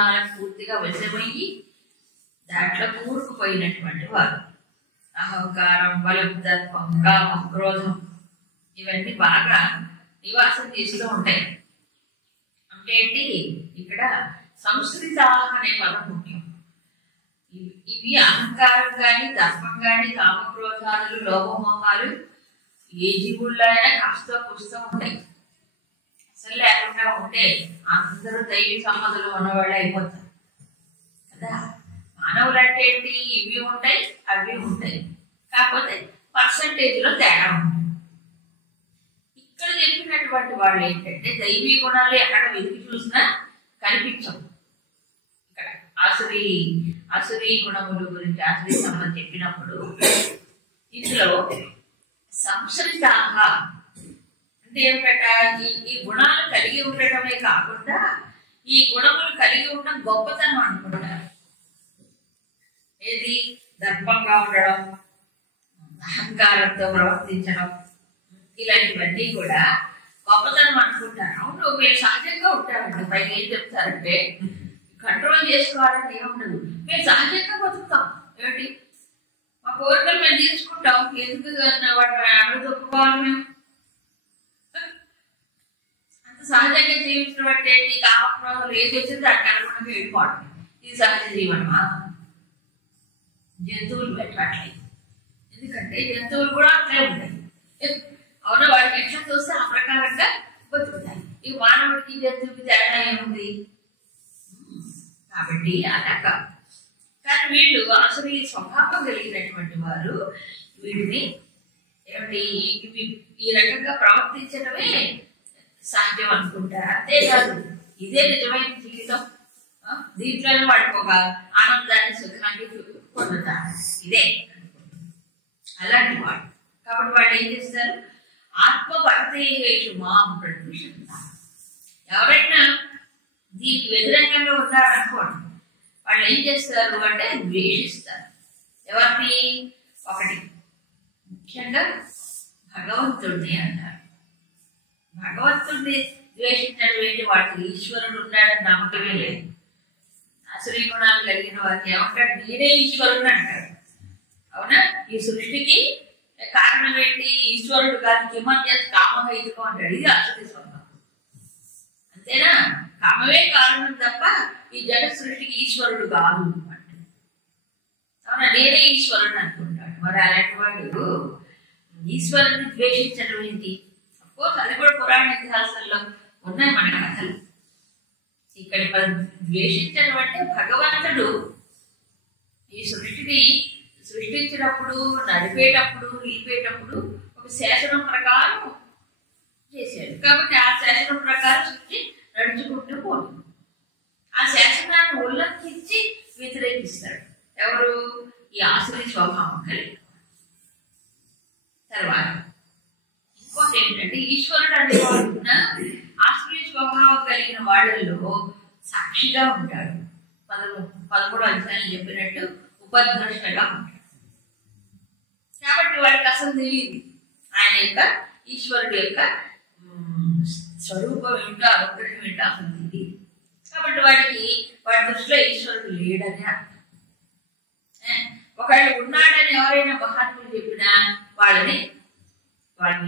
గుణాలకు పూర్తిగా వశమయ్యి దాంట్లో కూరుకుపోయినటువంటి వారు. అహంకారం, బలం, దర్పం, కామం, క్రోధం ఇవన్నీ బాగా నివాసం చేస్తూ ఉంటాయి. అంటే ఏంటి, ఇక్కడ సంస్కృత అనే పదం ముఖ్యం. ఇవి అహంకారం కానీ, దర్పం కానీ, కామక్రోధాలు, లోభమోహాలు ఏ జీవుల్లో అయినా కాస్త పుస్తూ ఉంటాయి. అసలు లేకుండా ఉంటే అందరూ దైవ సంపదలు ఉన్నవాళ్ళు అయిపోతారు కదా. మానవులు అంటే ఏంటి, ఇవి ఉంటాయి అవి ఉంటాయి, కాకపోతే పర్సంటేజ్లో తేడా ఉంటుంది. ఇక్కడ చెప్పినటువంటి వాళ్ళు ఏంటంటే దైవీ గుణాలు ఎక్కడ వెతికి చూసినా కనిపించవు. ఇక్కడ అసురీ గుణముల గురించి ఆసురీ సంబంధం చెప్పినప్పుడు ఇందులో సంశ్రితాహ అంటే ఏమిట, ఈ గుణాలు కలిగి ఉండటమే కాకుండా ఈ గుణములు కలిగి ఉండడం గొప్పతనం అనుకుంటారు. ఏది, దర్పంగా ఉండడం, అహంకారంతో ప్రవర్తించడం, ఇలాంటివన్నీ కూడా గొప్పతనం అనుకుంటారు. అవును, మేము సహజంగా ఉంటామండి. పైన ఏం చెప్తారంటే కంట్రోల్ చేసుకోవాలని ఏముండదు, మేము సహజంగా బతుకుతాం. ఏమిటి, మా కోరికలు మేము తీర్చుకుంటాం, ఎందుకు వాటిని అమలు తొక్కుకోవాలి? మేము అంత సహజంగా జీవించడం అంటే కామక్రోధాలు ఏది వచ్చింది దానికి అనుగుణంగా వెళ్ళిపోవడం, ఇది సహజ జీవనమా? జంతువులు పెట్టట్లేదు, ఎందుకంటే జంతువులు కూడా అట్లే ఉంటాయి. అవునా, వాడికి ఎట్లా చూస్తే ఆ ప్రకారంగా బతుకుతాయి. ఈ మానవుడికి జంతువుకి తేడా ఏముంది? కాబట్టి అలా కాదు. కానీ వీళ్ళు అసలు ఈ స్వభావం కలిగినటువంటి వారు వీడిని ఏమిటి ఈ రకంగా ప్రవర్తించడమే సహజం అనుకుంటారు. అంతేకాదు ఇదే నిజమైన జీవితం, దీంట్లోనే వాడికి ఒక ఆనందాన్ని సుఖాన్ని పొందుతారు, ఇదే అలాంటి వాడు. కాబట్టి వాళ్ళు ఏం చేస్తారు, ఆత్మపరతేషు మాం ప్రతిషంతారు. ఎవరైనా దీనికి వ్యతిరేకంగా ఉన్నారనుకోండి, వాళ్ళు ఏం చేస్తారు అంటే ద్వేషిస్తారు. ఎవరిని? ఒకటి ముఖ్యంగా భగవంతుడిని అంటారు. భగవంతుడిని ద్వేషించడం ఏంటి, వాటికి ఈశ్వరుడు ఉన్నాడని నమ్మకమే లేదు. అసురీ గుణాలు కలిగిన వారికి ఏమంటాడు, నేనే ఈశ్వరుడు అంటాడు. అవునా, ఈ సృష్టికి కారణం ఏంటి, ఈశ్వరుడు కాదు, కిమన్య కామహైతుకం అంటాడు. ఇది అసురీ స్వభావం. అంతేనా, కామమే కారణం తప్ప ఈ జగత్ సృష్టికి ఈశ్వరుడు కాదు అంటే. అవునా, నేనే ఈశ్వరుడు అనుకుంటాడు. మరి అలాంటి వాడు ఈశ్వరుని ద్వేషించడం ఏంటి? అఫ్కోర్స్ అది కూడా పురాణ ఇతిహాసాల్లో ఉన్నాయి మన కథలు. ఇక్కడ ద్వేషించడం అంటే భగవంతుడు ఈ సృష్టిని సృష్టించినప్పుడు, నడిపేటప్పుడు, నిలిపేటప్పుడు ఒక శాసనం ప్రకారం చేశాడు. కాబట్టి ఆ శాసనం ప్రకారం సృష్టి నడుచుకుంటూ పోతుంది. ఆ శాసనాన్ని ఉల్లంఘించి వ్యతిరేకిస్తాడు ఎవరు? ఈ ఆసురీ స్వభావం కలిగి. తర్వాత ఇంకోటి ఏంటంటే ఈశ్వరుడు అనేవాడున్న ఆసురీ స్వభావం కలిగిన వాళ్ళల్లో సాక్షిగా ఉంటాడు. 13 అధ్యాయం చెప్పినట్టు ఉపద్రష్టగా ఉంటాడు. కాబట్టి వాడికి అసలు తెలియదు ఆయన యొక్క ఈశ్వరుడు యొక్క స్వరూపం ఏమిటో, అనుగ్రహం ఏంటో అసలు తెలియదు. కాబట్టి వాడి దృష్టిలో ఈశ్వరుడు లేడని అర్థం. ఒకళ్ళు ఉన్నాడని ఎవరైనా మహాత్ములు చెప్పినా వాళ్ళని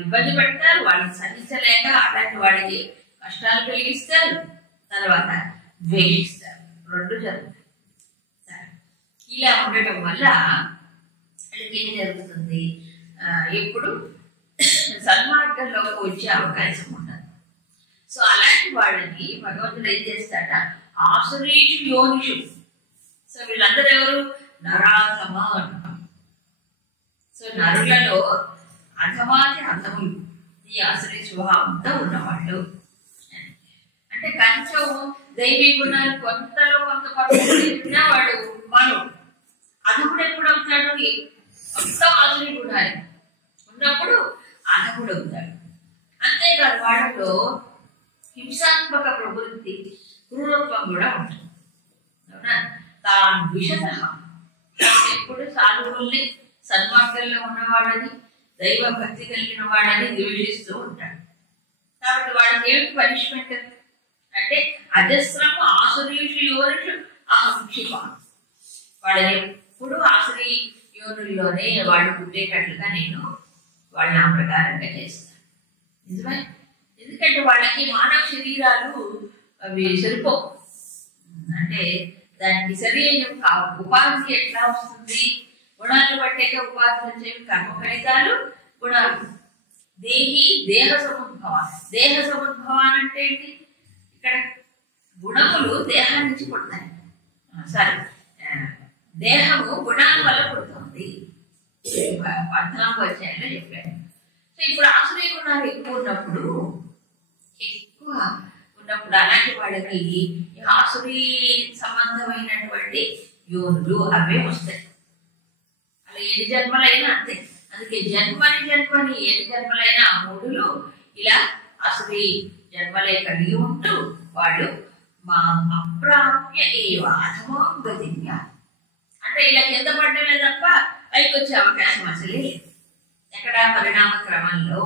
ఇబ్బంది పెడతారు, వాళ్ళని సహించలేక అలాంటి వాడికి కష్టాలు కలిగిస్తారు, తర్వాత ద్వేషిస్తారు. రెండు జరుగుతాయి. ఇలా ఉండటం వల్ల వాళ్ళకి ఏం జరుగుతుంది, ఎప్పుడు సన్మార్గంలోకి వచ్చే అవకాశం ఉండదు. సో అలాంటి వాళ్ళని భగవంతుడు ఏం చేస్తాడ, ఆసురీషు యోనిషు. సో వీళ్ళందరూ ఎవరు? నరాధమ అంటాం. సో నరులలో అధమాది అధములు ఈ ఆసురీ స్వభావంతో ఉన్నవాళ్ళు. అంటే కొంచెం దైవీ గుణాలు కొంతలో కొంత చెప్పినా వాడు మానవుడు. అధముడు ఎప్పుడు అవుతాడు? మొత్తం ఆసురీ గుణాలు ఉన్నప్పుడు అధముడు అవుతాడు. అంతేకాదు వాళ్ళలో హింసాత్మక ప్రవృత్తి, క్రూరత్వం కూడా ఉంటుంది. అవునా, తాను విషత ఎప్పుడు సాధువుల్ని, సన్మార్గంలో ఉన్నవాడని, దైవ భక్తి కలిగిన వాడని ద్వేషిస్తూ ఉంటాడు. కాబట్టి వాళ్ళకి ఏమిటి పనిష్మెంట్ అంటే అజస్రము ఆసురీషు యోనిషు అహం క్షిప. వాళ్ళని ఎప్పుడు ఆసురీ యోనుల్లోనే వాళ్ళు పుట్టేటట్లుగా నేను వాళ్ళని ఆ ప్రకారంగా చేస్తాను. నిజమే. ఎందుకంటే వాళ్ళకి మానవ శరీరాలు అవి సరిపోవు. అంటే దానికి సరి అయిన ఉపాధి ఎట్లా వస్తుంది? గుణాలు బట్టేగా ఉపాధి వచ్చేవి కర్మ ఫలితాలు, గుణాలు. దేహి దేహ సముద్భవ. దేహ సముద్భవ అంటే ఏంటి? ఇక్కడ గుణములు దేహాన్ని నుంచి పుడతాయి. సరే, దేహము గుణాల వల్ల పుడుతుంది. 14వ అధ్యాయంలో చెప్పాను. సో ఇప్పుడు ఆశ్రయ గుణాలు ఎక్కువ ఉన్నప్పుడు అలాంటి వాళ్ళకి ఆసురీ సంబంధమైనటువంటి యోనులు అవే వస్తాయి. అలా ఎన్ని జన్మలైనా అంతే. అందుకే జన్మని ఎన్ని జన్మలైనా ఆ మూడులు ఇలా ఆసురీ జన్మలే కలిగి ఉంటూ వాళ్ళు మా అప్రాప్య ఏవ అథమం గతిన్య అంటే ఇలా కింద పడ్డమే తప్ప పైకి వచ్చే అవకాశం అసలే లేదు ఎక్కడ పరిణామ క్రమంలో.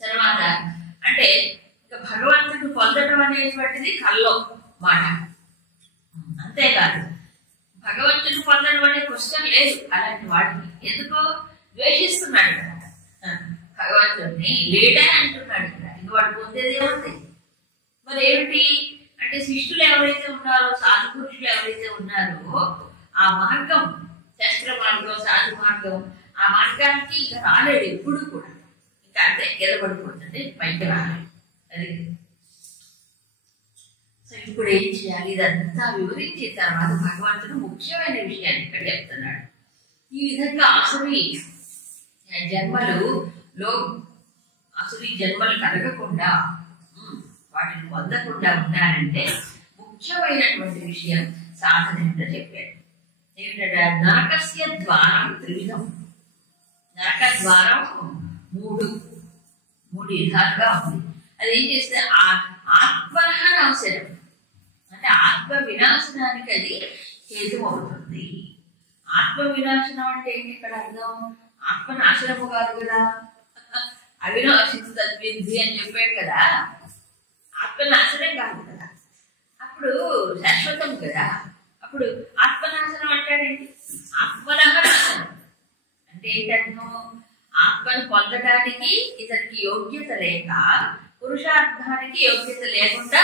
తర్వాత అంటే ఇక భగవంతుడు పొందడం అనేటువంటిది కల్లో మాట. అంతేకాదు భగవంతుడు పొందడం అనే క్వశ్చన్ లేదు అలాంటి వాడిని. ఎందుకో ద్వేషిస్తున్నాడు కదా భగవంతుడిని, లేడా అంటున్నాడు కదా. ఇంక వాడు పొందేది ఏముంది? మరి ఏమిటి అంటే శిష్యులు ఎవరైతే ఉన్నారో, సాధు పురుషులు ఎవరైతే ఉన్నారో ఆ మార్గం, శాస్త్ర మార్గం, సాధు మార్గం, ఆ మార్గానికి ఇక రాలేడు ఎప్పుడు కూడా. ఇంకా అంతే ఎదబడిపోతుంటే పైకి రాలేదు. అది సో ఇప్పుడు ఏం చేయాలి? ఇదంతా వివరించిన తర్వాత భగవంతుడు ముఖ్యమైన విషయాన్ని ఇక్కడ చెప్తున్నాడు. ఈ విధంగా ఆసురీ జన్మలు కలగకుండా వాటిని పొందకుండా ఉండాలంటే ముఖ్యమైనటువంటి విషయం సాధన ఏంటో చెప్పాడు. ఏమిటంటే నరకస్య ద్వారం త్రివిధం. నరక ద్వారం మూడు విధాలుగా ఉంది. అది ఏం చేస్తే ఆత్మనాశనం అంటే ఆత్మ వినాశనానికి అది హేతు అవుతుంది. ఆత్మ వినాశనం అంటే ఏంటి ఇక్కడ అర్థం? ఆత్మనాశనము కాదు కదా, అవినాశించు తద్విద్ధి అని చెప్పాడు కదా. ఆత్మనాశనం కాదు కదా, అప్పుడు శాశ్వతం కదా. అప్పుడు ఆత్మనాశనం అంటాడేంటి? ఆత్మనాశనం అంటే ఏంటర్థం? ఆత్మను పొందడానికి ఇతనికి యోగ్యత లేక, పురుషార్థానికి యోగ్యత లేకుండా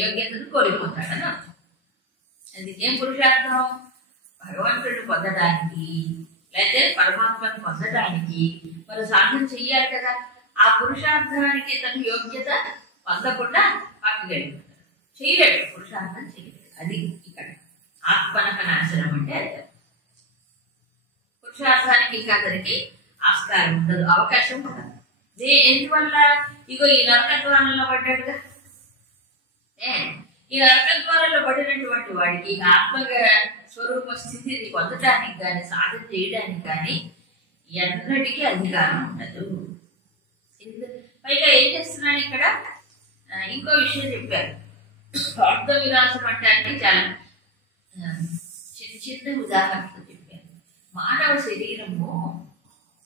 యోగ్యతను కోల్పోతాడని అర్థం. అందుకేం పురుషార్థం? భగవంతుడిని పొందడానికి లేకపోతే పరమాత్మను పొందడానికి మరి సాధన చెయ్యాలి కదా. ఆ పురుషార్థానికి ఇతను యోగ్యత పొందకుండా పక్కగలిపోతాడు, చేయలేడు, పురుషార్థం చేయలేడు. అది ఇక్కడ ఆత్మనక నాశనం అంటే అది. పురుషార్థానికి ఇంకా అతనికి ఆస్కారం ఉండదు, అవకాశం ఉండదు. ఎందువల్ల? ఇగో ఈ నరక ద్వారంలో పడ్డాడుగా. ఈ నరక ద్వారంలో పడినటువంటి వాడికి ఆత్మ స్వరూప స్థితిని పొందడానికి కానీ సాధన చేయడానికి కానీ ఎన్నటికీ అధికారం ఉండదు. పైగా ఏం చేస్తున్నాడు ఇక్కడ? ఇంకో విషయం చెప్పారు. ఆత్మ వినాశం అంటే చాలా చిన్న ఉదాహరణతో చెప్పారు. మానవ శరీరము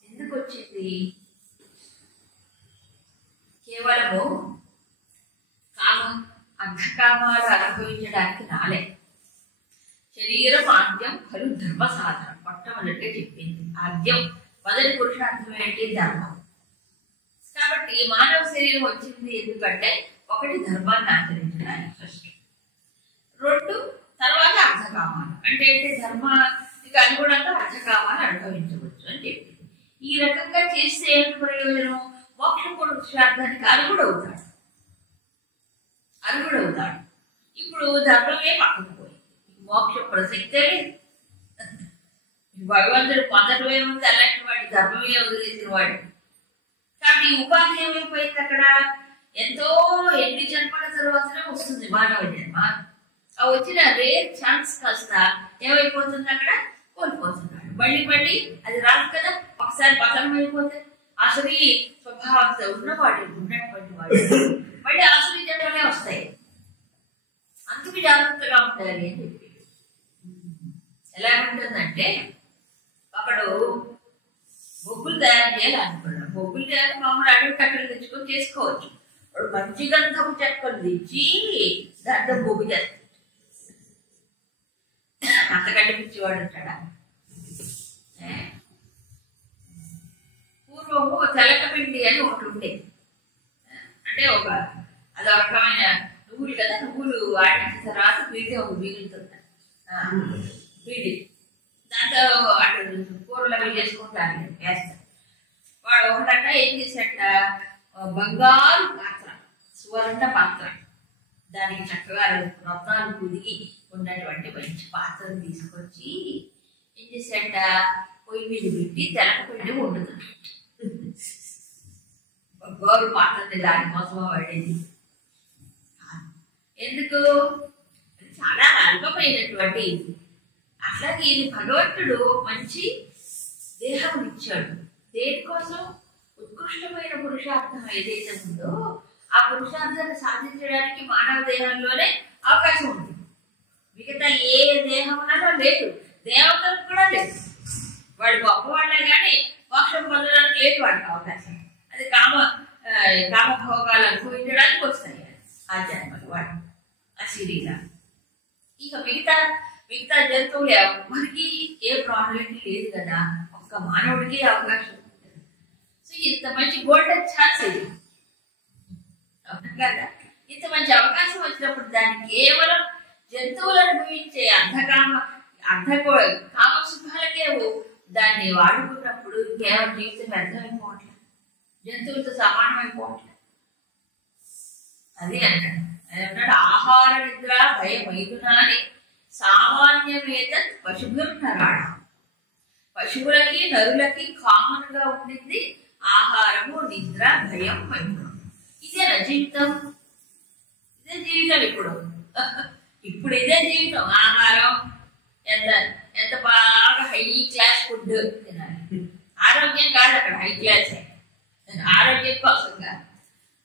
ఎందుకు వచ్చింది? కేవలము అర్ధకామాలు అనుభవించడానికి రాలే. శరీరం ఆద్యం కలు ధర్మ సాధన మొట్టమొదటిగా చెప్పింది. ఆద్యం మొదటి పురుషార్థం ఏంటి? ధర్మం. కాబట్టి మానవ శరీరం వచ్చింది ఎందుకంటే ఒకటి ధర్మాన్ని ఆచరించడానికి ఫస్ట్, రెండు తర్వాత అర్ధకామాలు అంటే ఏంటి? ధర్మానికి అనుగుణంగా అర్ధకామాలు అనుభవించవచ్చు అని చెప్పింది. ఈ రకంగా చేస్తే ఏమిటి ప్రయోజనం? మోక్ష పురుషార్థానికి అరుగుడవుతాడు. ఇప్పుడు ధర్మమే పక్కకు పోయింది, మోక్ష ప్రసక్తే లేదు. భగవంతుడు పొందటమే ఉంది, అలాంటి వాడు ధర్మమే వదిలేసిన వాడు. కాబట్టి ఉపాధి ఏమైపోయింది అక్కడ? ఎన్ని జన్మల తర్వాతనే వస్తుంది మానవ జన్మ. ఆ వచ్చిన రేర్ ఛాన్స్ కాస్త ఏమైపోతుంది అక్కడ? కోల్పోతున్నాడు. మళ్ళీ అది రాదు కదా. ఒకసారి పతనం అయిపోతే ఆసురీ స్వభావంతో ఉన్నటువంటి వాడు మళ్ళీ ఆసురీ జన్మలే వస్తాయి. అందుకు జాగ్రత్తగా ఉండాలి అని చెప్పి. ఎలా ఉంటుందంటే ఒకడు బొగ్గులు తయారు చేయాలి అనుకున్నాడు. బొగ్గులు తయారు మామూలు అడవి కట్టలు తెచ్చుకొని చేసుకోవచ్చు. వాడు మంచి గంధపు చెక్కలు తెచ్చి దాంట్లో బొగ్గు చేస్తాడు. అంతకంటే పిచ్చివాడు ఉంటాడా? పూర్వము తెలకపిండి అని ఒకటి ఉండేది. అంటే అదొక రకమైన నువ్వులు కదా, నువ్వులు ఆడించిన తర్వాత పీడి ఒక మిగులుతుంది, పీడి దాంతో అటు కూరలు అవి చేసుకుంటారు, వేస్తారు. వాడు ఒకటంట ఏం చేశాట, బంగారు పాత్ర, సువర్ణ పాత్ర, దానికి చక్కగా రత్నాలు కుదిగి ఉన్నటువంటి మంచి పాత్రను తీసుకొచ్చి ఏం చేశాట, పొయ్యి మీద పెట్టి తెలకపిండి వండుతుంది. బంగారు పాత్రని దానికోసం వాడేది. ఎందుకు? చాలా అల్పమైనటువంటి ఇది. అట్లాగే ఇది భగవంతుడు మంచి దేహం ఇచ్చాడు. దేనికోసం? ఉత్కృష్టమైన పురుషార్థం ఏదైతే ఉందో ఆ పురుషార్థాన్ని సాధించడానికి మానవ దేహంలోనే అవకాశం ఉంది. మిగతా ఏ దేహంలో లేదు, దేవతలకు కూడా లేదు. వాడు గొప్పవాళ్ళే కానీ మోక్షం పొందడానికి లేదు వాడికి అవకాశం. అది కామభోగాలు అనుభవించడానికి వస్తాయి ఆధ్యాత్మిక వాడు ఆ శరీరా. ఇక మిగతా జంతువులు ఎవరికి ఏ ప్రాణులకి లేదు కదా, ఒక్క మానవుడికి అవకాశం ఉంటుంది. సో ఇంత మంచి గోల్డెన్ ఛాన్స్ ఇది కదా. ఇంత మంచి అవకాశం వచ్చినప్పుడు దాన్ని కేవలం జంతువులు అనుభవించే కామసుఖాలకే దాన్ని వాడుకున్నప్పుడు కేవలం జీవితం వ్యర్థమైపోవట్లేదు, జంతువులతో సమానమైపోవట్లేదు. అది అంటాడు ఆహార నిద్ర భయమైదునాని సామాన్యమేత పశుభుర్నరాడ. పశువులకి నరులకి కామన్ గా ఉండింది ఆహారము, నిద్ర, భయం, మైథునం. ఇదేనా జీవితం? ఇదే జీవితం ఇప్పుడు ఇదే జీవితం. ఆహారం ఎంత బాగా హై క్లాస్ ఫుడ్ తినాలి. ఆరోగ్యం కాదు అక్కడ, హై క్లాస్ ఆరోగ్యం కోసం కాదు.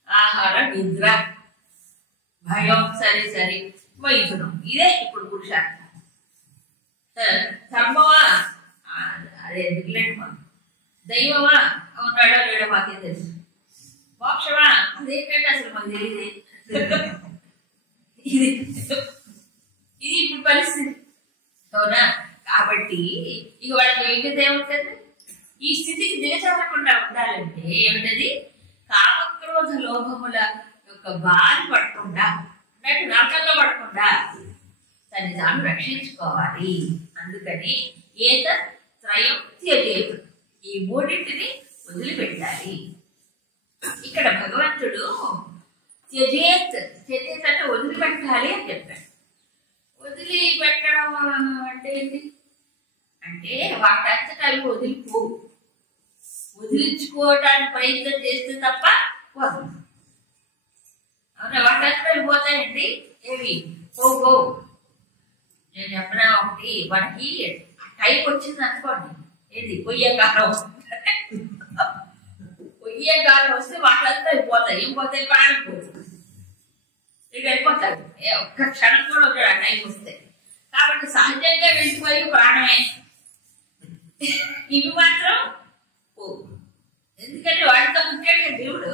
ఆహారం, నిద్ర, భయం, సరే మైథునం, ఇదే ఇప్పుడు పురుషార్థం. ధర్మమా? అదే ఎందుకులేండి, మనం దైవమా ఉన్నాడో లేడో మాకే తెలుసు. మోక్షమా? అదేంటంటే అసలు మాకు తెలియదే. ఇది ఇప్పుడు పరిస్థితి, అవునా? కాబట్టి ఇక వాళ్ళకి ఏంటిది ఏముంటుంది? ఈ స్థితికి దిగజారకుండా ఉండాలంటే ఏమిటది? కామక్రోధ లోభముల యొక్క బారి పడకుండా, నరకంలో పడకుండా తన్ని తాను రక్షించుకోవాలి. అందుకని త్రయం త్యజేత్, ఈ మూడింటిని వదిలిపెట్టాలి. ఇక్కడ భగవంతుడు త్యజేత్ అంటే వదిలిపెట్టాలి అని చెప్పాడు. వదిలిపెట్టడం అంటే ఏంటి? అంటే వాటంతటా అవి వదిలిపోవు. వదిలించుకోవడానికి ప్రయత్నం చేస్తే తప్ప వదలు. అవునా? వాటంతటా అవి పోతాయండి. ఏవి పోవు. నేను చెప్పిన ఒకటి, మనకి టైం వచ్చింది అనుకోండి, ఏది పొయ్యే కాలం వస్తే వాటంతా అయిపోతాయి. ఏం పోతాయి? ప్రాణం పోతుంది, ఇక అయిపోతాడు. ఒక్క క్షణం కూడా ఉంటాడు ఆ టైం వస్తే. కాబట్టి సహజంగా వెళ్ళిపోయి ప్రాణమే. ఇవి మాత్రం పోవు. ఎందుకంటే వాటితో ఉంటాడు కదా దేవుడు.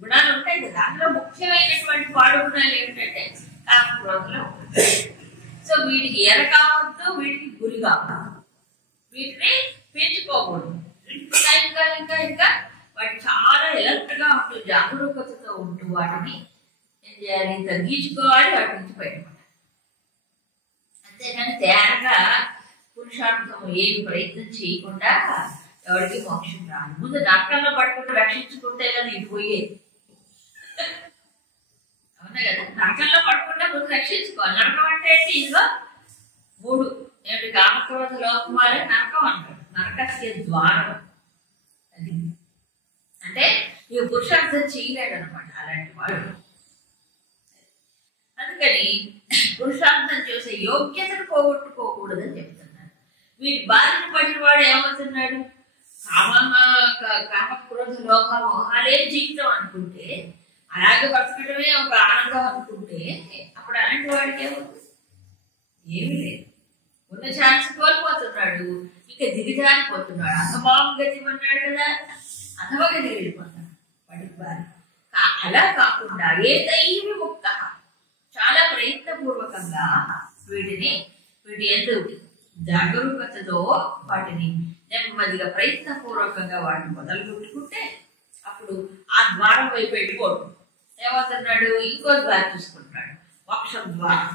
గుణాలు ఉంటాయి కదా, అందులో ముఖ్యమైనటువంటి పాడు గుణాలు ఏమిటంటే కామక్రోధంలో ఉంటాయి. సో వీటికి ఎరకావద్దు, వీటికి గురి కావద్దు, వీటిని పెంచుకోకూడదు. ఇంకా వాటి చాలా ఎలర్ట్ గా ఉంటూ జాగరూకతతో ఉంటూ వాటిని ఏం చేయాలి? తగ్గించుకోవాలి, వాటి నుంచి బయటపడాలి. అంతేగాని తేరగా పురుషార్థం ఏమి ప్రయత్నం చేయకుండా ఎవరికి మోక్షం రాదు. ముందు నరకంలో పట్టుకుంటూ రక్షించుకుంటే కదా నీకు పోయేది. అవునా కదా? నరకంలో పట్టుకుంటే ముందు రక్షించుకోవాలి. నరకం అంటే ఏంటి? ఇదిగో 3 ఏమిటి? కామక్రోధ లోపమాలే నరకం అంటారు. నరకస్య ద్వారం. అది అంటే ఈ పురుషార్థం చేయలేడు అనమాట అలాంటి వాడు. అందుకని పురుషార్థం చేసే యోగ్యతను పోగొట్టుకోకూడదని చెప్తున్నారు. వీటి బారిన పడిన వాడు ఏమవుతున్నాడు? కామక్రోధ లోపమోహాలే జీవితం అనుకుంటే, అలాగే బతకడమే ఒక ఆనందం అనుకుంటే, అప్పుడు అలాంటి వాడికి ఏమీ లేదు. ఉన్న ఛాన్స్ కోల్పోతున్నాడు, ఇక దిగజారిపోతున్నాడు. అధమాం గతి అన్నాడు కదా, అధమగతి వెళ్ళిపోతాడు వాడికి బారి. అలా కాకుండా ఏదైనా ముక్త చాలా ప్రయత్నపూర్వకంగా వీటి ఎందుకు జాగరూకతతో వాటిని నెమ్మదిగా ప్రయత్నపూర్వకంగా వాటిని మొదలు పెట్టుకుంటే అప్పుడు ఆ ద్వారం వైపు వెళ్ళిపోడు. ఏమవుతున్నాడు? ఇంకో ద్వారం చూసుకుంటాడు, మోక్షద్వారం.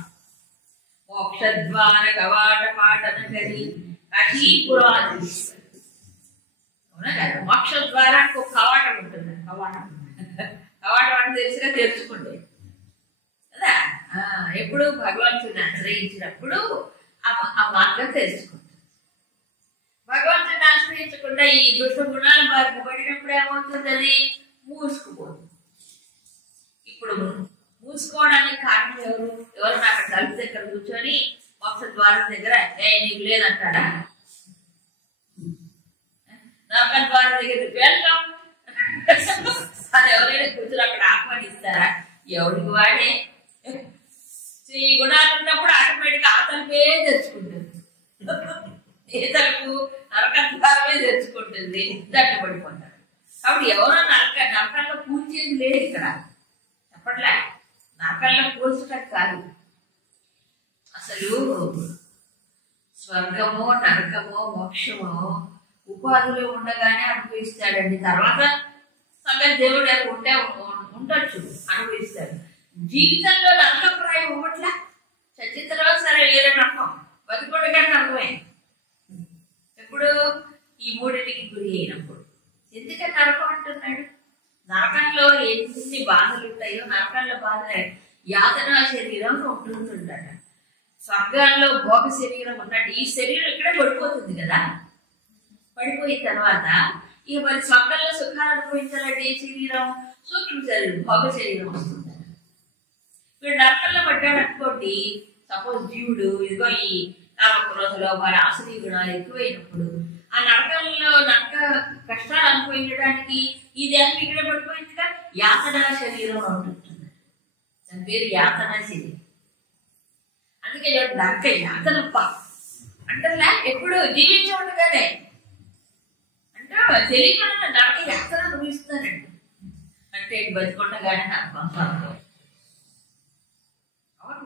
మోక్షద్వార కవాట పాటన కరి కఠీపురాది. అవునా కదా? మోక్షద్వారానికి ఒక కవాటం ఉంటుంది. కవాటం అంటే తెలిసిగా తెరుచుకుంటే కదా. ఎప్పుడు భగవంతుని ఆశ్రయించినప్పుడు ఆ మార్గం తెలుసుకుంటుంది. భగవంతుని ఆశ్రయించకుండా ఈ దుష్ట గుణాలు బారిన పడినప్పుడు ఏమవుతుంది? అది మూసుకుపోతుంది. ఇప్పుడు మూసుకోవడానికి కారణం ఎవరు అక్కడ తలుపు దగ్గర కూర్చొని మోక్ష ద్వారం దగ్గర నీకు లేదంటాడా? నరక ద్వారం దగ్గర వెల్కమ్ అని ఎవరైనా కూర్చొని అక్కడ ఆహ్వానిస్తారా? ఎవరికి వాడే. ఈ గుణాలు ఉన్నప్పుడు ఆటోమేటిక్ ఆ తలుపే తెచ్చుకుంటుంది. ఏ తలుపు? నరక ద్వారమే తెచ్చుకుంటుంది. దట్టు పడిపోతారు. కాబట్టి ఎవరో నరకంలో పూర్చేది లేదు ఇక్కడ. చెప్పట్లే నరకంలో పూల్చటం కాదు. అసలు స్వర్గమో నరకమో మోక్షమో ఉపాధులు ఉండగానే అనుభవిస్తాడండి. తర్వాత సంగతి దేవుడు ఉంటే ఉండొచ్చు, అనుభవిస్తాడు. జీవితంలో నరకప్రాయం ఇవ్వట్లా. చచ్చిన తర్వాత సరే వేరే నరకం, బతికొడగా నరకమే. ఎప్పుడు? ఈ మూడింటికి గురి అయినప్పుడు. ఎందుకని నరకం అంటున్నాడు? నరకంలో ఎన్ని బాధలు ఉంటాయో నరకంలో బాధ యాతనా శరీరం ఉంటుందట. స్వర్గాల్లో భోగ శరీరం ఉన్నట్టు ఈ శరీరం ఇక్కడే పడిపోతుంది కదా. పడిపోయిన తర్వాత ఇక మరి స్వర్గంలో సుఖాలు అనుభవించాలంటే ఏ శరీరం? సూక్ష్మ శరీరం, భోగ శరీరం వస్తుంది. వీడు నరకంలో పడ్డాడు అనుకోండి. సపోజ్ జీవుడు ఇదిగో ఈ కామక్రోధలో వారి ఆశ్రయ గుణాలు ఎక్కువైనప్పుడు ఆ నరకంలో నరక కష్టాలు అనుభవించడానికి ఈ దేహం ఇక్కడ పడిపోయిందిగా యాతనా శరీరం ఉంటుంది. దాని పేరు యాతనా శరీరం. అందుకే నరక యాతనప్ప అంటలా ఎప్పుడు జీవించి ఉండగానే అంటే తెలియకుండా నరక యాతన అనుభవిస్తున్నారండి. అంటే బతికొండగానే నరకం. అవును,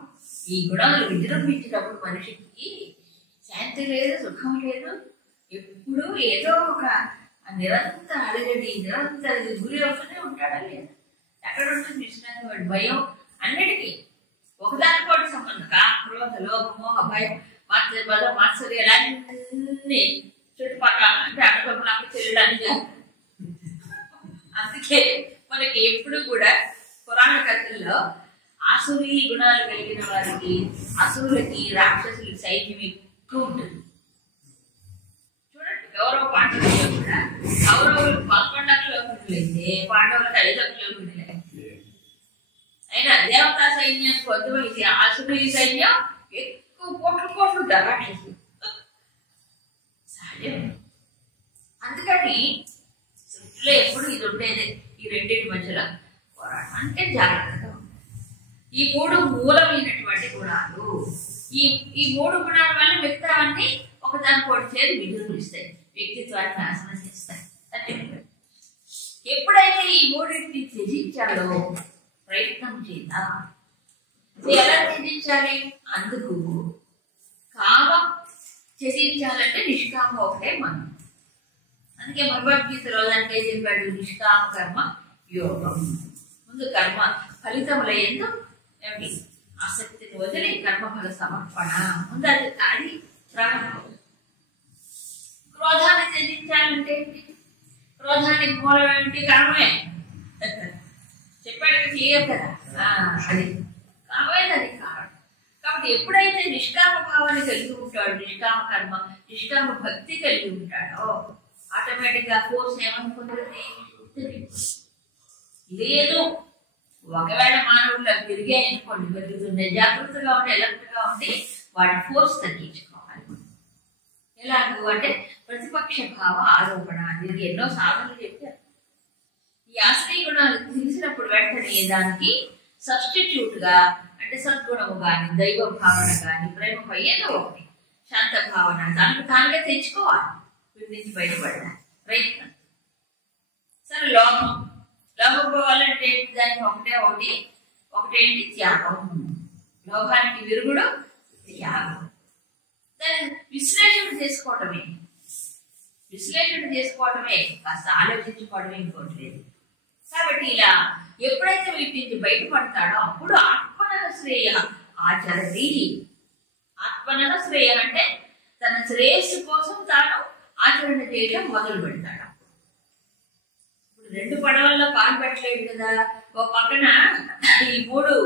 ఈ గుణాలు విజృంభించినప్పుడు మనిషికి శాంతి లేదు, సుఖం లేదు. ఎప్పుడు ఏదో ఒక నిరంతర అలజడి, నిరంతర గురి అవుతూనే ఉంటాడా లేదా? ఎక్కడ ఉంటుంది విశ్రాంతి? వాడి భయం అన్నిటికీ ఒకదానికోటి సంబంధం. క్రోధ, లోభ, మోహ, భయం, మాత్సర్యాలన్నీ చుట్టుపక్కల అంటే అన్నదమ్ములు అక్క చెల్లెడానికి. అందుకే మనకి ఎప్పుడు కూడా పురాణ కథల్లో ఆసురీ గుణాలు కలిగిన వారికి, అసురులకి, రాక్షసులకి సైన్యం ఎక్కువ ఉంటుంది. చూడండి, గౌరవ పాండవులు కూడా కౌరవులకు 11 కిలోమీటర్లు అయితే పాండవులకు 5 కిలోమీటర్లు. అయినా దేవతా సైన్యానికి కొద్ది ఆసురీ సైన్యం ఎక్కువ కోట్లు ఉంటారు రాక్షసులు. సహజం. అందుకని సృష్టిలో ఎప్పుడు ఇది ఉండేదే. ఈ రెండింటి మధ్యలో పోరాటం అంటే జాగ్రత్తగా ఉంటుంది. ఈ 3 మూలమైనటువంటి గుణాలు. ఈ 3 గుణాల వల్ల మిగతావన్నీ ఒకదానికోటి చేరి విజృంభిస్తాయి, వ్యక్తిత్వాన్ని నాశనం చేస్తాయి. ఎప్పుడైతే ఈ 3ని త్యజించాలో ప్రయత్నం చేద్దాం. ఎలా త్యజించాలి? అందుకు కామం త్యజించాలంటే నిష్కామ ఒకటే మనం. అందుకే భగవద్గీతలో అంటే చెప్పాడు, నిష్కామ కర్మ యోగం. ముందు కర్మ ఫలితముల యందు ఏమిటి ఆసక్తిని వదిలి కర్మఫల సమర్పణ ముందు అది ప్రారంభం. క్రోధాన్ని త్యజించాలంటే ఏంటి? క్రోధానికి మూలం ఏంటి? కర్మే. చెప్పాడు క్లియర్ కదా. అది కామే దానికి కారణం. కాబట్టి ఎప్పుడైతే నిష్కామ భావాన్ని కలిగి ఉంటాడు, నిష్కామ కర్మ, నిష్కామ భక్తి కలిగి ఉంటాడో ఆటోమేటిక్ గా ఫోర్స్ ఏమనుకుంటుంది? లేదు. ఒకవేళ మానవులు పెరిగాయి అనుకోండి, పెరుగుతున్నాయి, జాగ్రత్తగా ఉండి ఎలర్ట్ గా ఉండి వాటి ఫోర్స్ తగ్గించుకోవాలి. ఎలాగూ అంటే ప్రతిపక్ష భావ ఆరోపణ. దీనికి ఎన్నో సాధనలు చెప్పారు. ఈ ఆశ్రయ గుణాలు తెలిసినప్పుడు వెంటనే దానికి సబ్స్టిట్యూట్ గా అంటే సద్గుణము కానీ, దైవ భావన కానీ, ప్రేమ ఏదో ఒకటి శాంత భావన దానికి తానుగా తెచ్చుకోవాలి. వీటి నుంచి బయటపడడానికి ప్రయత్నం. సరే, లోభం. లోభం పోవాలంటే దానికి ఒకటేంటి త్యాగం. లోభానికి విరుగుడు త్యాగం. దాన్ని విశ్లేషణ చేసుకోవటమే, కాస్త ఆలోచించుకోవడమే, ఇంకోటి లేదు. కాబట్టి ఇలా ఎప్పుడైతే వీటి నుంచి బయటపడతాడో అప్పుడు ఆత్మనః శ్రేయ ఆచరతి. ఆత్మనః శ్రేయ అంటే తన శ్రేయస్సు కోసం తాను ఆచరణ చేయడం మొదలు పెడతాడు. ఇప్పుడు 2 పడవల్లో కాలు పెట్టలేడు కదా. ఓ పక్కన ఈ 3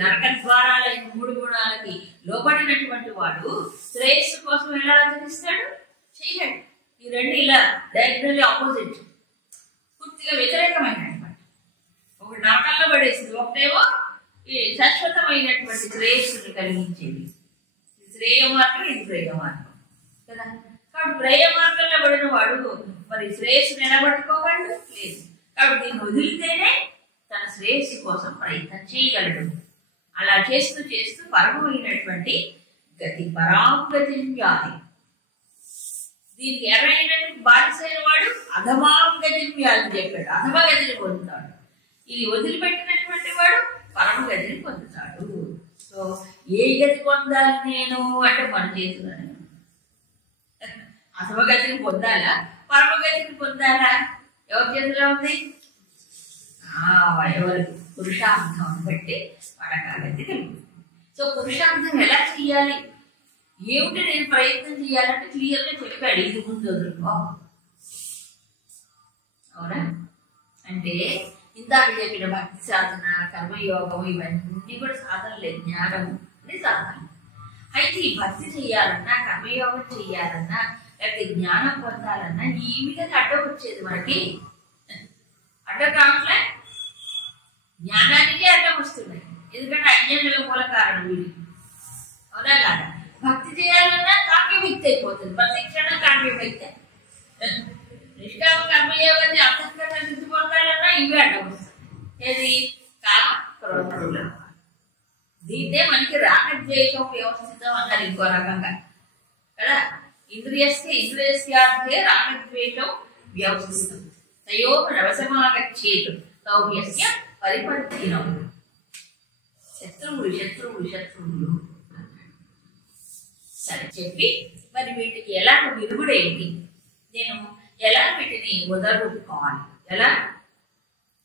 నరక ద్వారాలైన 3 గుణాలకి లోబడినటువంటి వాడు శ్రేయస్సు కోసం ఎలా ఆచరిస్తాడు? చేయలేడు. ఈ 2 ఇలా డైరెక్ట్లీ ఆపోజిట్, పూర్తిగా వ్యతిరేకమైనటువంటి. ఒకటి నరకంలో పడేసింది, ఒకటేమో ఈ శాశ్వతమైనటువంటి శ్రేయస్సుని కలిగించేది. శ్రేయ మార్గం, ఇది ప్రేయ మార్గం కదా. కాబట్టి ప్రేయ మార్గంలో పడిన వాడు మరి శ్రేయస్సుని ఎలా పట్టుకోగలడు? లేదు. కాబట్టి దీన్ని వదిలితేనే తన శ్రేయస్సు కోసం ప్రయత్నం చేయగలడు. అలా చేస్తూ చేస్తూ పరమైనటువంటి గతి, పరాంగతి వ్యాధి. దీనికి ఎర్రైనటువంటి బానిసైన వాడు అధమాంగతి వ్యాధి చెప్పాడు, అధమగతిని పొందుతాడు. ఇది వదిలిపెట్టినటువంటి వాడు పరమగతిని పొందుతాడు. సో ఏ గతి పొందాలి నేను అంటే మన చేతులు. అధమగతిని పొందాలా, పరమగతిని పొందాలా? ఎవరి చేతిలో ఉంది? ఎవరి పురుషార్థం బట్టి వాళ్ళకి కలుగుతుంది. సో పురుషార్థం ఎలా చెయ్యాలి, ఏమిటి నేను ప్రయత్నం చేయాలంటే క్లియర్గా చెప్పాడు. ఇది ముందు వదులుకో. అవునా? అంటే ఇందాక చెప్పిన భక్తి సాధన, కర్మయోగం ఇవన్నీ కూడా సాధనలే. జ్ఞానం అనేది సాధన. అయితే ఈ భక్తి చెయ్యాలన్నా, కర్మయోగం చెయ్యాలన్నా, లేకపోతే జ్ఞానం పొందాలన్నా ఈ విధంగా అడ్డం వచ్చేది మనకి. అడ్డం కావట్లే, జ్ఞానానికే అడ్డం వస్తున్నాయి. ఎందుకంటే అజ్ఞానంలో మూల కారణం వీడి. అవునా కాదా? భక్తి చేయాలన్నా కామ్యభక్తి అయిపోతుంది. ప్రతి క్షణం కామ్యభక్తి. నిష్కామ కర్మయోగం అంతఃకరణ శుద్ధి పొందాలన్నా ఇవే అడ్డం వస్తుంది. ఏది? కామ క్రోధములు. దీన్నే మనకి రాగద్వేషం వ్యవస్థితం అన్నారు ఇంకో రకంగా కదా. ఇంద్రియస్యార్థే రాగద్వేషం వ్యవస్థితం. తయో రవసమాగచ్చేతు తౌర్యస్య పరిపర్తినం. శత్రువులు సరే చెప్పి మరి వీటికి ఎలా విరుగుడేంటి, నేను ఎలా వీటిని వదలుకోవాలి, ఎలా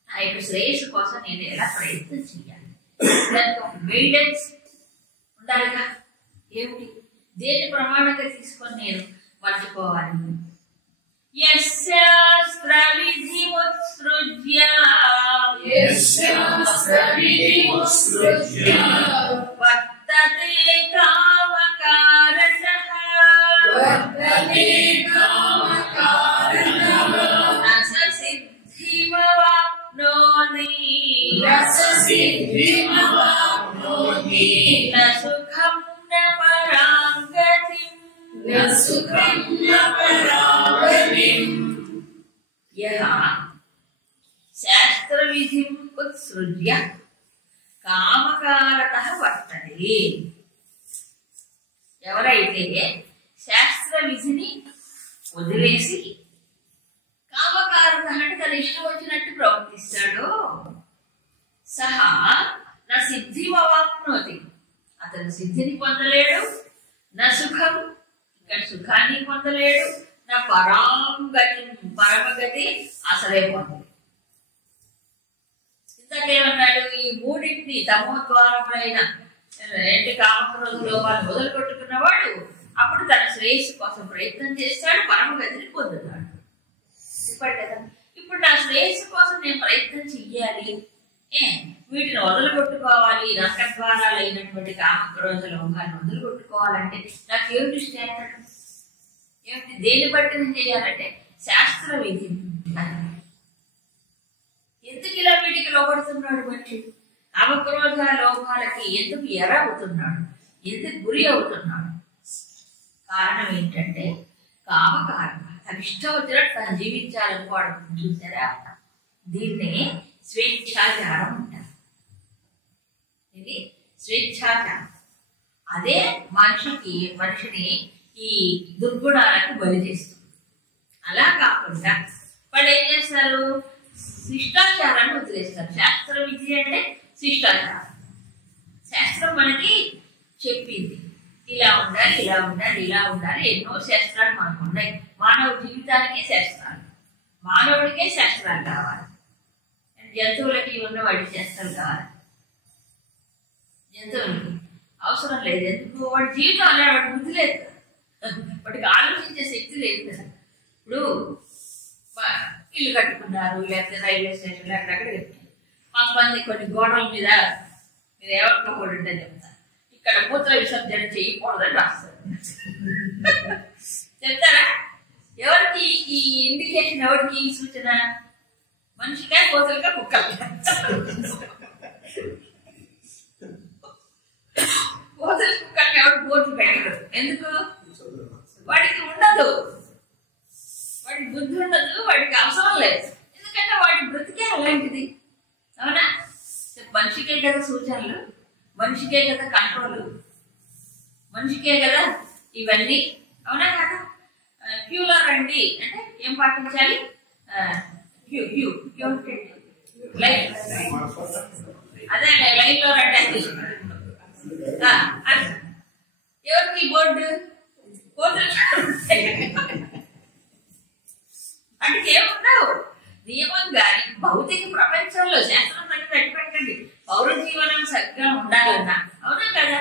ఆ యొక్క శ్రేయస్సు కోసం నేను ఎలా ప్రయత్నం చేయాలి, దానికి ఒక గైడెన్స్ ఉండాలిగా. ఏమిటి, దేని ప్రమాణంగా తీసుకొని నేను మర్చిపోవాలి? వర్తతే కామకారణః రస సిద్ధిమవాప్నోతి న సుఖం న పరాంగతిం యః శాస్త్రవిధిం ఉత్సృజ్య కామకారతః వర్తతే. ఎవరైతే శాస్త్ర విధిని వదిలేసి కామకారత అంటే తన ఇష్టం వచ్చినట్టు ప్రవర్తిస్తాడో సహా నా సిద్ధిమవాప్నోతి, అతను సిద్ధిని పొందలేడు. నా సుఖం, ఇక్కడ సుఖాన్ని పొందలేడు. నా పరాంగతి, పరమగతి అసలే పొందలేడు. ఇంతకేమన్నాడు? ఈ మూడింటిని తమోద్వారములైన ఏంటి కామక్రోధంలో వాళ్ళు మొదలు కొట్టుకున్నవాడు అప్పుడు తన శ్రేయస్సు కోసం ప్రయత్నం చేస్తాడు, పరమగతిని పొందుతాడు. చెప్పాడు కదా. ఇప్పుడు నా శ్రేయస్సు కోసం నేను ప్రయత్నం చెయ్యాలి, వీటిని వదలుకొట్టుకోవాలి, నరకద్వారాలు అయినటువంటి కామక్రోధ లోకాన్ని వదలుకొట్టుకోవాలంటే నాకేమిటి స్టాండర్డ్, ఏమిటి, దేన్ని బట్టి నేను చేయాలంటే శాస్త్ర విధి. ఎందుకు ఇలా వీటికి లోపడుతున్నాడు మనిషి? కామక్రోధ లోకాలకి ఎందుకు అవుతున్నాడు, ఎందుకు గురి అవుతున్నాడు? కారణం ఏంటంటే కామకారణ. తన ఇష్టం వచ్చినట్టు తను జీవించాలనుకోవడం చూసారా? దీన్ని స్వేచ్ఛాచారం అంటారు. ఇది స్వేచ్ఛాచారం. అదే మనిషిని ఈ దుర్గుణాలకు బలి చేస్తుంది. అలా కాకుండా వాళ్ళు ఏం చేస్తారు? శిష్టాచారాన్ని వదిలేస్తారు. శాస్త్ర విద్య అంటే శిష్టాచారం. శాస్త్రం మనకి చెప్పింది ఇలా ఉండాలి, ఇలా ఉండాలి, ఇలా ఉండాలి. ఎన్నో శాస్త్రాలు మనకు ఉన్నాయి. మానవ జీవితానికే శాస్త్రాలు, మానవుడికే శాస్త్రాలు కావాలి. జంతువులకి ఉన్న వాడి శాస్త్రాలు కావాలి. జంతువులకి అవసరం లేదు. ఎందుకు? వాడి జీవితం అలా, వాడి బుద్ధి లేదు, వాడికి ఆలోచించే శక్తి లేదు కదా. ఇప్పుడు ఇల్లు కట్టుకున్నారు, లేకపోతే రైల్వే స్టేషన్లో అక్కడక్కడ పెట్టారు. కొంతమంది కొన్ని గోడల మీద మీరు ఏమనుకోకూడదు ఉంటే చెప్తారు, ఇక్కడ మూత్ర విసర్జన చేయకూడదని రాస్తారు. చెప్తారా? ఎవరికి ఈ ఇండికేషన్? ఎవరికి ఈ సూచన? మనిషిగా, కోతలుగా, కుక్కలుగా? కోతలు కుక్కలకి ఎవరు బోట్లు పెట్టరు. ఎందుకు? వాడికి ఉండదు, వాడికి బుద్ధి ఉండదు, వాడికి అవసరం లేదు. ఎందుకంటే వాడి బ్రతికే అలాంటిది. అవునా? మనిషికే కదా సూచనలు, మనిషికే కదా కంట్రోల్, మనిషికే కదా ఇవన్నీ. అవునా కదా? క్యూలో రండి అంటే ఏం పాటించాలి? క్యూ క్యూ క్యూ లైన్, అదే లైన్ లో రండి. ఎవరికి బోర్డు? అంటే ఏముండవు నియమం. గాని భౌతిక ప్రపంచంలో శాస్త్రం పెట్టండి, పౌర జీవనం సరిగ్గా ఉండాలన్నా, అవునా కదా,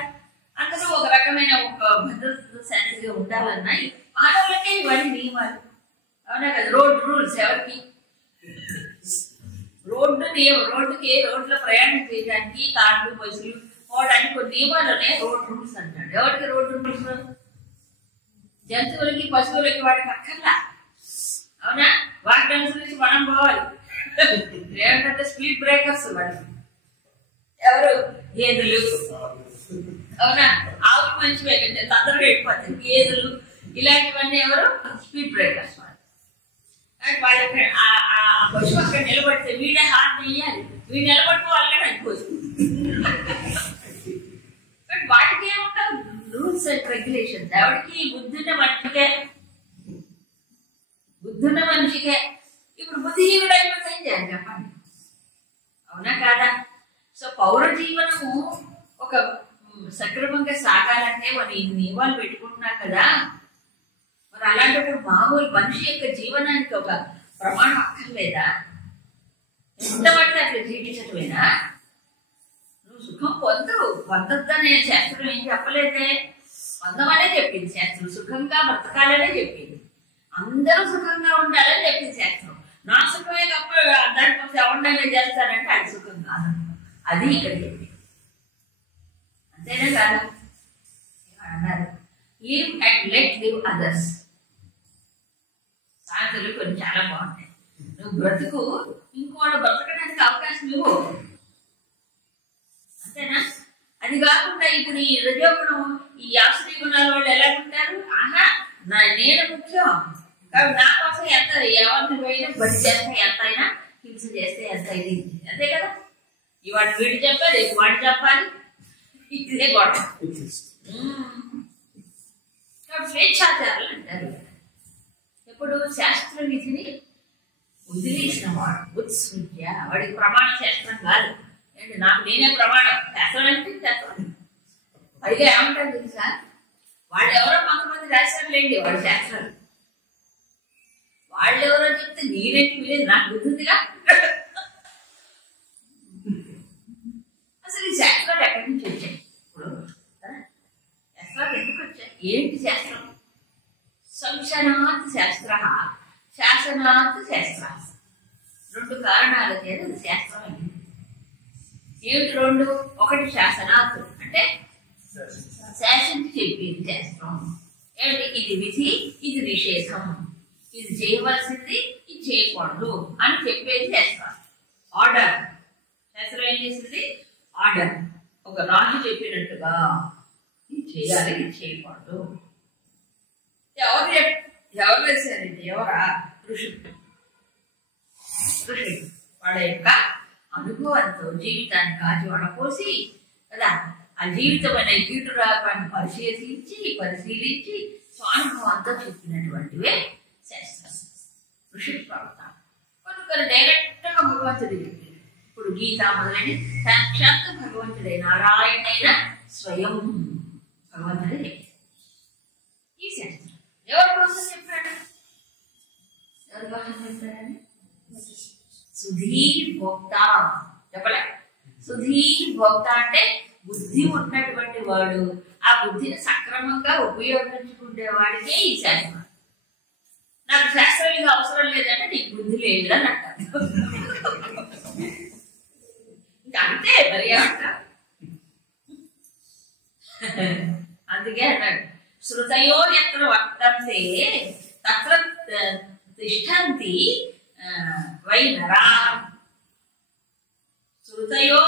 అందులో ఒక రకమైన ఒక భద్రత శాంతిగా ఉండాలన్నా మానవులకే ఇవన్నీ నియమాలు. అవునా కదా? రోడ్ రూల్స్ ఎవరికి? రోడ్డు నియమం, రోడ్లో ప్రయాణం చేయడానికి కార్లు, బస్సులు పోవడానికి కొన్ని నియమాలు ఉన్నాయి. రోడ్ రూల్స్ అంటాడు. ఎవరికి రోడ్ రూల్స్? జంతువులకి, పశువులకి, వాడికి అక్కర్లా. అవునా? వాటిని అనుసరించి మనం పోవాలి. ఏమిటంటే స్పీడ్ బ్రేకర్స్ వాడు. ఎవరు? గేదెలు. అవునా? ఆవులు మంచివే కంటే తొందరగా వెళ్ళిపోతాయి. గేదెలు ఇలాంటివన్నీ ఎవరు? స్పీడ్ బ్రేకర్స్ వాడు. వాళ్ళకి ఆ పశువు అక్కడ నిలబడితే వీడే హార్ట్ వేయాలి, వీడు నిలబడిపోవాలి కానీ అయిపోతుంది. బట్ వాటికి ఏముంటారు? Rules and regulations. ఎవరికి? బుద్ధున్న మనిషికే, బుద్ధున్న మనిషికే. ఇప్పుడు బుద్ధిజీవుడు అయిపోతే ఏం చేయాలి చెప్పండి? అవునా కాదా? సో పౌర జీవనము ఒక సక్రమంగా సాగాలంటే మనం ఈ నియమాలు పెట్టుకుంటున్నాం కదా. మరి అలాంటప్పుడు మామూలు మనిషి యొక్క జీవనానికి ఒక ప్రమాణం అక్కర్లేదా? ఎంత పడితే అట్లా జీవించటమేనా? నువ్వు సుఖం పొందొద్దనే శాస్త్రం ఏం చెప్పలేదే. పొందమనే చెప్పింది శాస్త్రం. సుఖంగా బ్రతకాలనే చెప్పింది. అందరూ సుఖంగా ఉండాలని చెప్పింది శాస్త్రం. నా సుఖమే తప్ప దానికోసం ఎవరినైనా చేస్తానంటే అది సుఖం కాదు. అది ఇక్కడ చెప్పింది. అంతేనా కాదు? అన్నారు live and let live others. సాంతులు కొన్ని చాలా బాగుంటాయి. నువ్వు బ్రతుకు, ఇంకోటి బ్రతకడానికి అవకాశం ఇవ్వు. అంతేనా? అది కాకుండా ఇప్పుడు ఈ రజోగుణం, ఈ ఆశ్రయ గుణాల వాళ్ళు ఎలా ఉంటారు? ఆహా, నేను ముఖ్యం కాబట్టి నా కోసం ఎంత ఎవరిని పోయినా బతి చేస్తే ఎంత అయినా, హింస చేస్తే ఎంత ఇది. అంతే కదా? ఇవాడు వీడు చెప్పాలి, వాడు చెప్పాలి, ఇదే గొడవ. కాబట్టి స్వేచ్ఛాచారాలు అంటారు. ఎప్పుడు శాస్త్ర విధిని వదిలేసిన వాడు ఉత్సృత్య, వాడికి ప్రమాణ శాస్త్రం కాదు. ఏంటి నాకు నేనే ప్రమాణం, శాస్త్రం అంటే శాస్త్రం. పైగా ఏమంటారు తెలుసా? వాళ్ళు ఎవరో కొంతమంది రాశారులేండి వాడి శాస్త్రాలు. వాళ్ళు ఎవరో చెప్తే నేనేంటి విలేదు, నాకు గుర్తుందిగా. అసలు ఈ శాస్త్రాలు ఎక్కడి నుంచి వచ్చాయి? ఇప్పుడు శాస్త్రాలు ఎందుకు వచ్చాయి? ఏంటి శాస్త్రం? సంశనాత్ శాస్త్ర, శాసనాత్ శాస్త్ర. రెండు కారణాల చేత శాస్త్రం అయింది. ఏమిటి రెండు? ఒకటి శాసనాత్ అంటే శాసించి చెప్పేది శాస్త్రం. ఏమిటి? ఇది విధి, ఇది నిషేధం, ఇది చేయవలసింది, ఇది చేయకూడదు అని చెప్పేది శాస్త్రం. ఆర్డర్. శాస్త్రం ఏం చేసింది? ఆర్డర్. ఒక రాజు చెప్పినట్టుగా ఇది చేయాలి, ఇది చేయకూడదు. ఎవరు వేశారు ఇది? ఎవరా? ఋషుడు. వాళ్ళ యొక్క అనుభవంతో జీవితాన్ని కాచి వడపోసి కదా, ఆ జీవితం అనే కీటురాగాన్ని పరిశీలించి స్వానుభవంతో చెప్పినటువంటివే శాస్త్రం. ఋషి ప్రవర్తన. కొన్ని డైరెక్ట్ భగవంతుడు చెప్పాడు. ఇప్పుడు గీత మొదలైన సాక్షాత్ భగవంతుడే, నారాయణైన స్వయం భగవంతుడే చెప్పాడు. ఈ శాస్త్రం ఎవరి కోసం చెప్పాడు? ఎవరి కోసం చెప్పాడని? సుధీర్ భోక్త చెప్పలే. సుధీర్ భోక్త అంటే బుద్ధి ఉన్నటువంటి వాడు, ఆ బుద్ధిని సక్రమంగా ఉపయోగించుకునే వాడికే ఈ శాస్త్రం. నాకు శాస్త్రం ఇది అవసరం లేదంటే నీకు బుద్ధి లేదు అని అంటారు. అంతే మరి అంట. అందుకే అన్నాడు శృతయో ఎత్ర వర్తంతే తత్ర తిష్టంతి వై నరా. శృతయో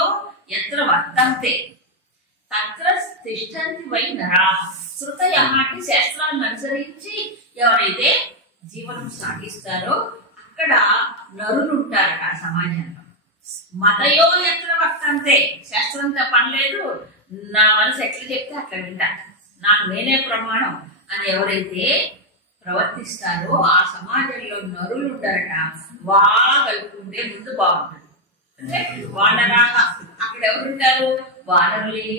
ఎత్ర వర్తంతే తత్ర తిష్టంతి వై నరా. శృతయ అంటే శాస్త్రాలను అనుసరించి ఎవరైతే జీవనం సాగిస్తారో అక్కడ నరులు ఉంటారట ఆ సమాజంలో. మతయో ఎట్ల వర్తంతే, శాస్త్రంతో పని లేదు, నా మనసు ఎట్లా చెప్తే అట్లా వింటా, నాకు నేనే ప్రమాణం అని ఎవరైతే ప్రవర్తిస్తారో ఆ సమాజంలో నరులు ఉంటారట. కలుపుకుంటే ముందు బాగుంటుంది. అంటే వానరాగా అక్కడ ఎవరుంటారు? వానరులే.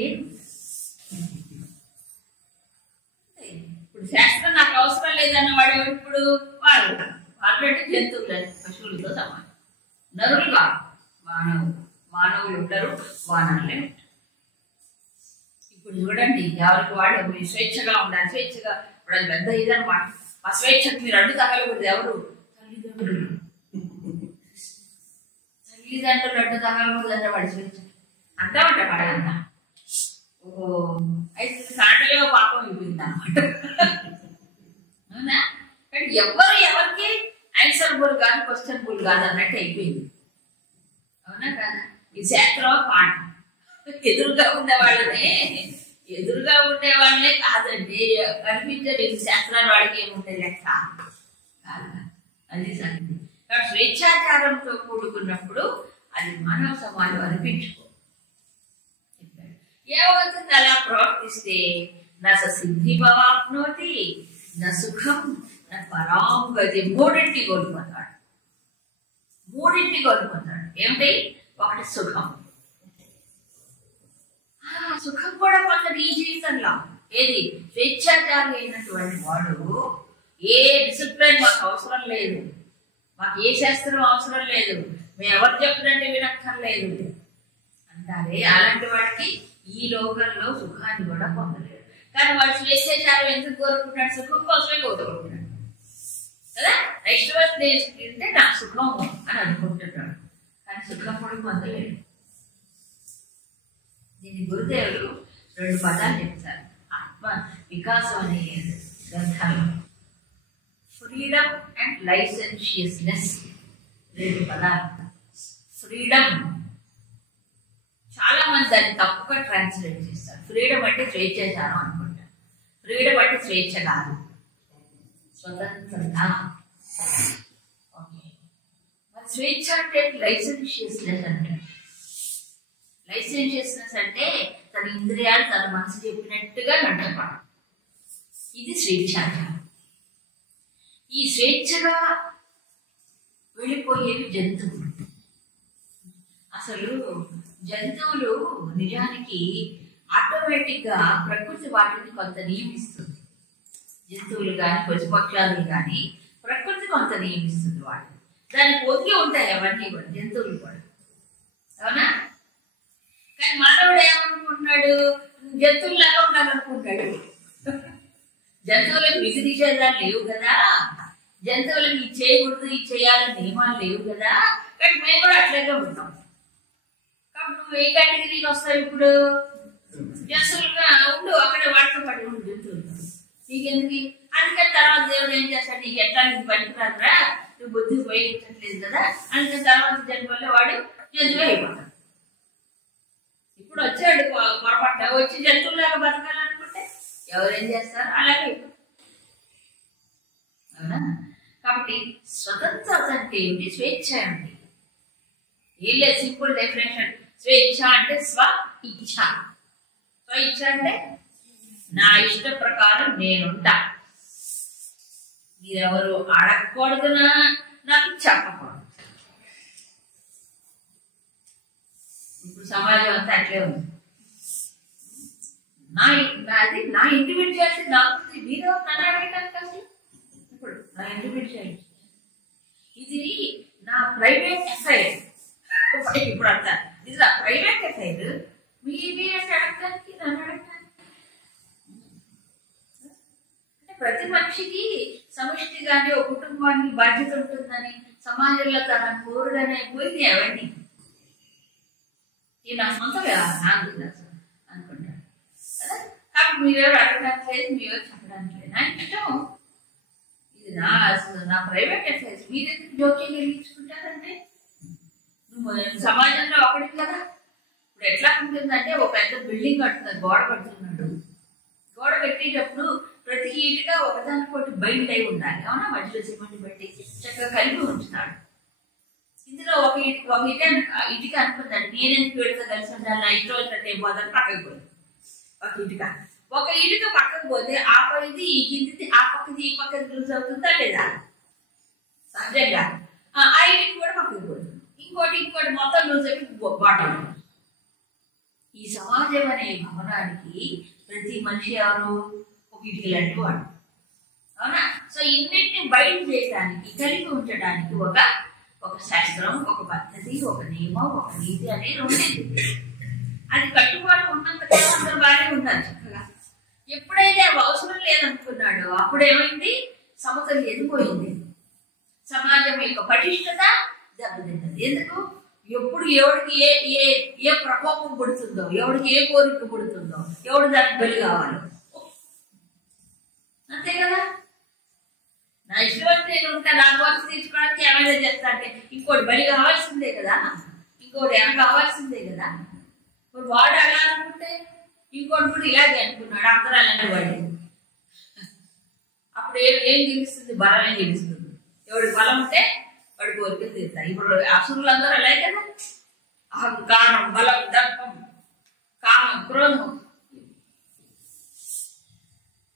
ఇప్పుడు శాస్త్రం నాకు అవసరం లేదన్న వాడు ఇప్పుడు వాళ్ళు అంటే జంతువులు, పశువులతో సమానం. నరులు కాదు, మానవులు ఉంటారు, వానరులే ఉంటారు. ఇప్పుడు చూడండి, ఎవరికి వాడు స్వేచ్ఛగా ఉండాలి, స్వేచ్ఛగా ఇప్పుడు అది పెద్ద ఇదనమాట. ఆ స్వేచ్ఛకు మీరు అడ్డు తగలకూడదు. ఎవరు? తల్లిదండ్రులు. తల్లిదండ్రులు అడ్డు తగలకూడదు అంటే వాడి స్వేచ్ఛ అంటా ఉంటాడు వాడంతా. అయితే సాటలో పాపం అయిపోయింది అన్నమాట. అవునా? కానీ ఎవరికి ఆన్సర్బుల్ కాదు, క్వశ్చనబుల్ కాదు అన్నట్టు అయిపోయింది. అవునా కాదా? ఈ శాస్త్రం పాఠం. ఎదురుగా ఉండేవాళ్ళనే కాదండి, కనిపించే శాస్త్రాలు వాడికి ఏముంటాయి లెక్క కాదు. అది సంగతి. కాబట్టి స్వేచ్ఛాచారంతో కూడుకున్నప్పుడు అది మానవ సమాజం అనిపించుకో. ఏమవుతుంది అలా ప్రవర్తిస్తే? నా సిద్ధి భవాప్నోతి, నా సుఖం, నా పరాంగతి. మూడింటి కోల్పోతాడు. ఏమిటి? ఒకటి సుఖం. సుఖం కూడా పొందడు ఈ జీవితంలో. ఏది? స్వేచ్ఛాచారి అయినటువంటి వాడు ఏ డిసిప్లిన్ మాకు అవసరం లేదు, మాకు ఏ శాస్త్రం అవసరం లేదు, మేము ఎవరు చెప్పినట్టు వినక్కర్లేదు అంటారే, అలాంటి వాడికి ఈ లోకంలో సుఖాన్ని కూడా పొందలేడు. కానీ వాడు స్వేచ్ఛాచారం ఎందుకు కోరుకుంటాడు? సుఖం కోసమే కోరుకుంటున్నాడు కదా. నెక్స్ట్ వర్స్ ఏంటంటే నా సుఖం అని అనుకుంటున్నాడు, కానీ సుఖం కూడా పొందలేడు. దీని గురుదేవులు 2 పదాలు చెప్తారు ఆత్మ వికాసం అనే గ్రంథాలు. ఫ్రీడమ్ అండ్ లైసెన్షియస్నెస్ 2 పదాలు. ఫ్రీడమ్ చాలా మంది దాన్ని తప్పుగా ట్రాన్స్లేట్ చేస్తారు. ఫ్రీడమ్ అంటే స్వేచ్ఛాచారం అనుకుంటారు. ఫ్రీడమ్ అంటే స్వేచ్ఛ కాదు, స్వతంత్రత. ఓకే, మరి స్వేచ్ఛ అంటే లైసెన్షియస్నెస్ అంటారు. లైసెన్షియస్నెస్ అంటే తన ఇంద్రియాలు తన మనసు చెప్పినట్టుగా నడపడం. ఇది స్వేచ్ఛాచారం. ఈ స్వేచ్ఛగా వెళ్ళిపోయేవి జంతువులు. అసలు జంతువులు నిజానికి ఆటోమేటిక్ గా ప్రకృతి వాటిని కొంత నియమిస్తుంది. జంతువులు కానీ పశుపక్షాలు కానీ ప్రకృతి కొంత నియమిస్తుంది వాటిని. దానికి ఒదిగి ఉంటాయి అవన్నీ కూడా, జంతువులు కూడా. అవునా? కానీ మానవుడు ఏమనుకుంటున్నాడు? జంతువులాగా ఉండాలనుకుంటాడు. జంతువులకు విధి నిషేధాలు లేవు కదా, జంతువులకు ఇది చేయకూడదు ఇది చేయాలని నియమాలు లేవు కదా. కానీ మేము కూడా అట్లాగే ఉంటాం. కాబట్టి నువ్వు ఏ కేటగిరీకి వస్తావు? ఇప్పుడు జంతువులుగా ఉండు, అక్కడ వాటితో పడి ఉండు జంతువులు. నీకెందుకు? అందుకని తర్వాత దేవుడు ఏం చేస్తాడు? నీకు ఎట్లా నీకు పనికిరాదురా, నువ్వు బుద్ధి ఉపయోగించట్లేదు కదా, అందుకని తర్వాత జన్మల్లో వాడు జంతువు అయిపోతాడు. ఇప్పుడు వచ్చాడు పొరపాటు వచ్చి జంతువులాగా బతకాలనుకుంటే ఎవరేం చేస్తారు? అలాగే. అవునా? కాబట్టి స్వతంత్రత అంటే ఏమిటి? స్వేచ్ఛ అంటే ఏం లేదు, సింపుల్ డెఫినేషన్. స్వేచ్ఛ అంటే స్వ ఇచ్ఛ. స్వ ఇచ్ఛ అంటే నా ఇష్ట ప్రకారం నేనుంటా, మీరెవరు అడగకూడదునా, నాకు చెప్పకూడదు. సమాజం అంతా అట్లే ఉంది. అది నా ఇండివిజువాలిటీ దాగుతుంది. మీరు నన్ను అడగటానికి అసలు ఇప్పుడు నా ఇండివిజువాలిటీ ఇది నా ప్రైవేట్ అఫైర్. ఇప్పుడు అంతా ఇది నా ప్రైవేట్ అఫైర్. మీరంటే అడగటానికి నన్ను అడగటానికి అంటే ప్రతి మనిషికి సమిష్టిగానే ఒక కుటుంబానికి బాధ్యత ఉంటుందని, సమాజంలో తన కోరుడనే పోయింది అవన్నీ. ఈ నా సొంతగా నాకు అనుకుంటాను కదా. కాబట్టి మీరెవరు అడగడానికి లేదు, మీరెవరు చెప్పడానికి లేదు. నా ఇష్టం, ఇది నా ప్రైవేట్ అఫైర్స్. మీరెందుకు జోక్యం కలిగించుకుంటారంటే నువ్వు సమాజంలో ఒకటి కదా. ఇప్పుడు ఎట్లా ఉంటుందంటే ఒక పెద్ద బిల్డింగ్ కడుతున్నారు, గోడ కడుతున్నాడు. గోడ కట్టేటప్పుడు ప్రతి ఇటుక ఒకదానికోటి బైండ్ అయి ఉండాలి. అవునా? మధ్యలో సిమెంట్ బట్టి చక్కగా కలిపి ఉంచుతాడు. ఇందులో ఒక ఇటుక అనుకుందండి, నేనెందుకు వీడితో కలిసి ఉండాలి, నా ఇష్టం వచ్చినట్టు ఏం పోదని పక్కకి పోయింది. ఒక ఇటుక పక్కకు పోతే ఆ పక్కది ఈ కిందిది, ఆ పక్కది ఈ పక్కది లూజ్ అవుతుందా లేదా? సహజంగా ఆ ఇటుక కూడా పక్కకు పోతుంది. ఇంకోటి మొత్తం లూజ్ అయిపోయి బాటం. ఈ సమాజం అనే భవనానికి ప్రతి మనిషి ఎవరు? ఒక ఇటుక లాంటి వాడు. అవునా? సో ఇన్నింటిని బయట చేయడానికి, కలిపి ఉంచడానికి ఒక శాస్త్రం, ఒక పద్ధతి, ఒక నియమం, ఒక నీతి అనేది ఉండేది. అది కట్టుబాటు ఉన్నంతకాలం అందరూ బాగానే ఉన్నారు చక్కగా. ఎప్పుడైతే అవసరం లేదనుకున్నాడో అప్పుడు ఏమైంది? సమతుల్యత పోయింది. సమాజం యొక్క పటిష్టత దెబ్బతింటది. ఎందుకు? ఎప్పుడు ఎవడికి ఏ ప్రకోపం పుడుతుందో, ఎవడికి ఏ కోరిక పుడుతుందో, ఎవడు దానికి బలి కావాలో, అంతే కదా. నా ఇష్టం నేను ఉంటా, నా కోరిక తీర్చుకోవడానికి ఏమైనా చేస్తా అంటే ఇంకోటి బలి కావాల్సిందే కదా, ఇంకోటి ఏమైనా కావాల్సిందే కదా. ఇప్పుడు వాడు అలా అనుకుంటే ఇంకోటి కూడా ఇలాగే అనుకున్నాడు, అందరూ అలాంటి వాడే. అప్పుడు ఏం గెలుస్తుంది? బలమే గెలుస్తుంది. ఎవడి బలం ఉంటే వాడి కోరిక తీరుతాయి. ఇప్పుడు అసురులందరూ అలాగే కదా. అహంకారం, బలం, దర్పం, కామం, క్రోధం.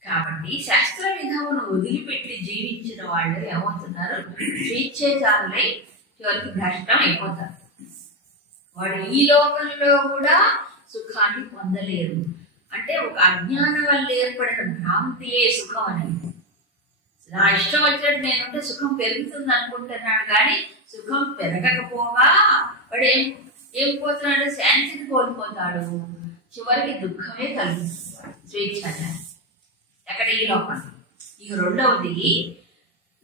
కాబట్టి శాస్త్ర విధానం వదిలిపెట్టి జీవించిన వాళ్ళు ఏమవుతున్నారు? స్వేచ్ఛాచారులై చివరికి భ్రష్టం అయిపోతారు. వాడు ఈ లోకంలో కూడా సుఖాన్ని పొందలేరు. అంటే ఒక అజ్ఞానం వల్ల ఏర్పడిన భ్రాంతియే సుఖం అనేది. నా ఇష్టం వచ్చినట్టు నేనుంటే సుఖం పెరుగుతుంది అనుకుంటున్నాడు, కానీ సుఖం పెరగకపోగా వాడు ఏం పోతున్నాడు? శాంతిని కోల్పోతాడు. చివరికి దుఃఖమే కలుగుతుంది. స్వేచ్ఛాచారం ఎక్కడ? ఈ లోపల. ఇక రెండవది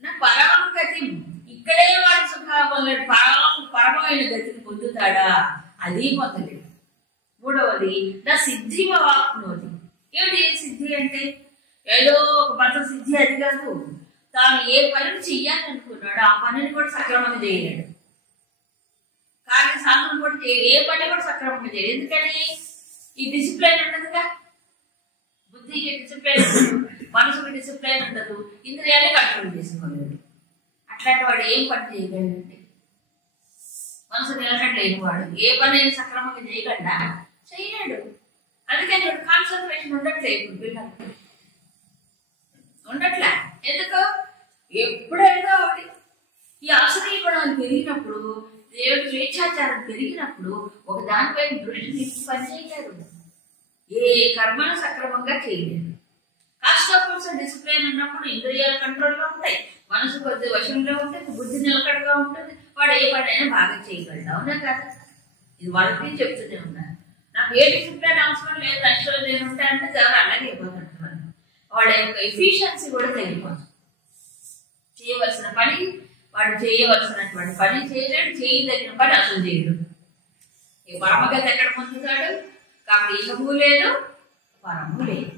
నా పరమ గతి. ఇక్కడే వాడు సుఖాలు పరమైన గతిని పొందుతాడా? అది పొందలేదు. మూడవది నా సిద్ధి వాప్నోది. ఏమిటి సిద్ధి అంటే? ఏదో ఒక మంత్ర సిద్ధి అది కాదు. తాను ఏ పనిని చెయ్యాలనుకున్నాడు ఆ పనిని కూడా సక్రమంగా చేయలేడు. కానీ సాధన కూడా ఏ పని కూడా సక్రమంగా చేయలేదు. ఎందుకని? ఈ డిసిప్లైన్ ఉండదుగా. బుద్ధికి డిసిప్లైన్ ఉండదు, మనసుకి డిసిప్లైన్ ఉండదు, ఇంద్రియాలే కంట్రోల్ చేసుకోలేడు. అట్లాంటి వాడు ఏం పని చేయగలండి? మనసు నిలకడలేని వాడు ఏ పని సక్రమంగా చేయగలడా? చేయలేడు. అందుకని వాడు కాన్సన్ట్రేషన్ ఉండట్లేదు. ఇప్పుడు పిల్లలు ఉండట్లే. ఎందుకు? ఎప్పుడైనా ఒకటి ఈ ఆశ్రయ గుణాలు పెరిగినప్పుడు, దేవుడి స్వేచ్ఛాచారం పెరిగినప్పుడు ఒక దానిపైన దృష్టి తీసి పనిచేయలేరు. ఏ కర్మను సక్రమంగా చేయలేరు. కాస్త డిసిప్లైన్ ఉన్నప్పుడు ఇంద్రియాల కంట్రోల్లో ఉంటాయి, మనసు కొద్ది వశంలో ఉంటుంది, బుద్ధి నిలకడగా ఉంటుంది. వాడు ఏ పనైనా బాగా చేయగలడు. అవునా కదా? ఇది వాళ్ళకి చెప్తూనే ఉన్నారు. నాకు ఏ డిసిప్లైన్ అవసరం లేదు, నష్టం నేను ఉంటానంటే చాలా అలాగే అయిపోతుంటారు. వాళ్ళ యొక్క ఎఫిషియన్సీ కూడా తగ్గిపోతుంది. చేయవలసిన పని వాడు చేయవలసినటువంటి పని చేయలేడు, చేయదగిన పని అసలు చేయడు. ఈ పరమగతి ఎక్కడ పొందుతాడు? కాబట్టి ఇహము లేదు, పరము లేదు.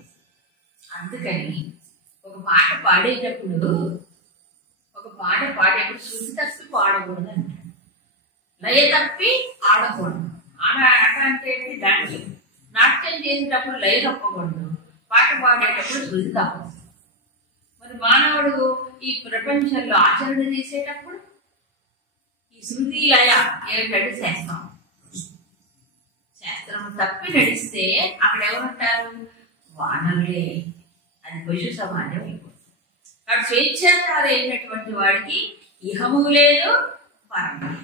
అందుకని ఒక పాట పాడేటప్పుడు శృతి తప్పి పాడకూడదు అంటాడు. లయ తప్పి ఆడకూడదు. ఆట అంటే డాన్సింగ్. నాట్యం చేసేటప్పుడు లయ తప్పకూడదు, పాట పాడేటప్పుడు శృతి తప్పదు. మరి మానవుడు ఈ ప్రపంచంలో ఆచరణ చేసేటప్పుడు ఈ శృతి లయ ఏమిటంటే శాస్త్రం. శాస్త్రం తప్పి నడిస్తే అక్కడ ఎవరుంటారు? వానరులే. అది పశు సమాజం అయిపోతుంది. కాబట్టి స్వేచ్ఛాచారం అయినటువంటి వాడికి ఇహము లేదు, పరము లేదు.